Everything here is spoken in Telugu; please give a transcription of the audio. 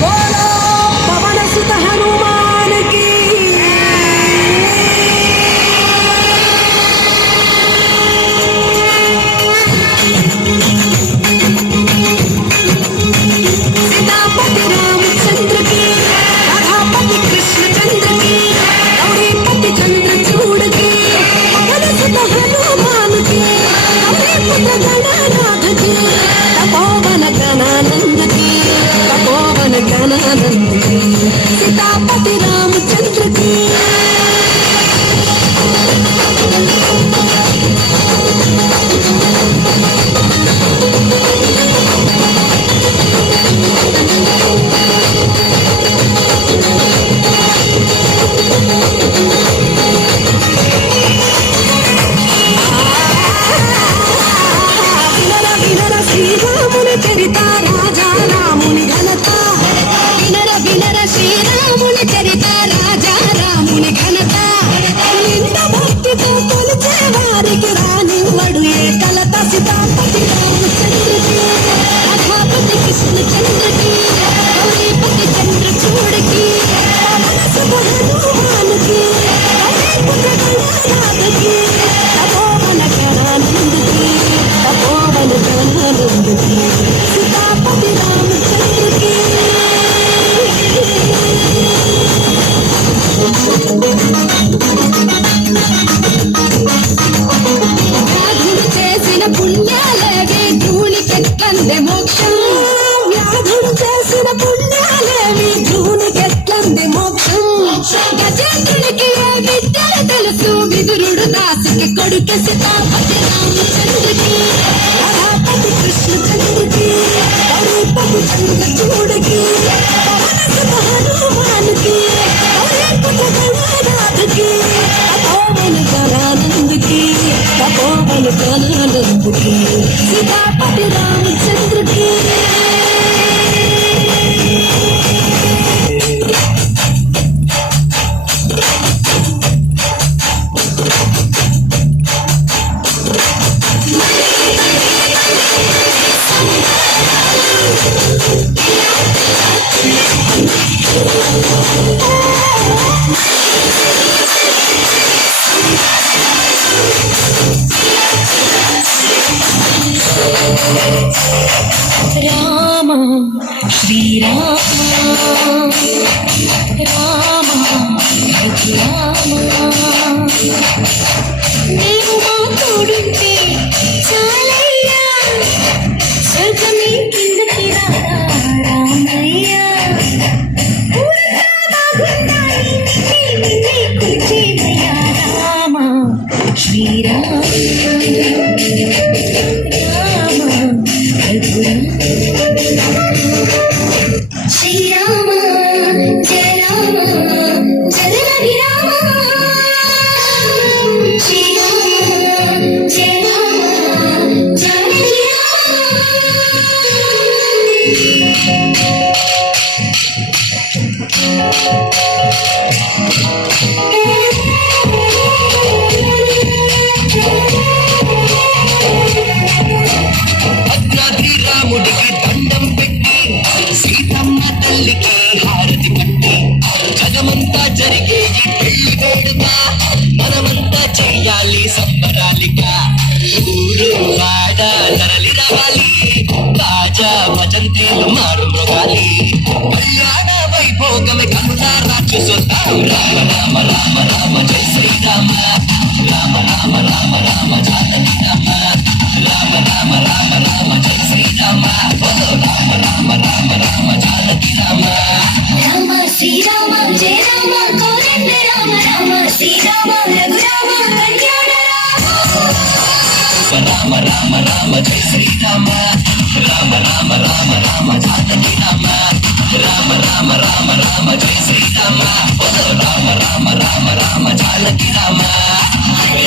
बोलो पवन सुत हनुमान की। सीतापति रामचंद्र की, राधापति कृष्णचंद्र की, गौरीपति चंद्रचूड़ की, पवन सुत हनुमान की, गौरीपुत्र गणनाथ की, तपोवन गणानंद की, तपोवन गणानंद की, सीतापति रामचंद्र की। శ్రీరాముని చరిత రాజా రాముని ఘనత, వినర వినర శ్రీరాముని చరిత రాజా రాముని ఘనత, నింద భక్తితో కొలిచే వారికి రానివ్వడు ఏ కలత, సీతాపతి రామచంద్రకి, రాధాపతి కృష్ణచంద్రకి, గౌరీపతి చంద్రచూడకి, పవన సుత హనుమానుకి, గౌరీపుత్ర గణనాథకి, తపోవన గణానందకి, तपोवन गणानंद की, सीतापति रामचंद्र की। వ్యాధులు చేసిన పుణ్యాలేవి ధూళికెట్లందే మోక్షం, వ్యాధులు చేసిన పుణ్యాలేవి ధూళికెట్లందే మోక్షం, గజేంద్రునికి ఏ విద్యలు తెలుసు విదురుడు దాసుకి కొడుకు సీతాపతి రామచంద్రకి, రాధాపతి కృష్ణచంద్రకి, గౌరీపతి చంద్రచూడకి, పవన సుత హనుమానుకి, గౌరీపుత్ర గణనాథకి, తపోవన గణానందకి, తపోవన గణానందకి, సీతాపతి రామచంద్రకి। రామ శ్రీరామ రామ రఘురామ, నీవు మా తోడుంటే చాలయ్యా, స్వర్గమే కిందకి రారా రామయ్యా, రామ శ్రీరామ శ్రీరామ జయ రామ జయ రవి రామ, శ్రీరామ జయ రామ జయ రవి భద్రాద్రి రాముడికి దండం పెట్టి, సీతమ్మ తల్లికి హారతి పట్టి, జగమంతా జరిగే ఈ పెళ్లి వేడుక మనమంతా చెయ్యాలి సంబరాలిగా, ఊరు వాడ తరలి రావాలి, తాజా భజంత్రీలు మారు మృగాలి, కళ్యాణ వైభోగమే కనులారా చూసొద్దాం, రామ రామ రామ రామ జయ శ్రీరామ, రామ రామ రామ రామ జానకి రామ, రామ రామ రామ రామ జయ శ్రీరామ, రామ రామ రామ రామ జానకి రామ, రామ శ్రీరామ జయ రామ కోదండ రామ, రామ శ్రీరామ రఘురామ కళ్యాణ రామ, రామ రామ జయ శ్రీరామ, రామ రామ రామ రామ జానకి రామ, రామ రామ రామ రామ జయ శ్రీరామ, రామ రామ రామ రామ జానకి రామ, హరే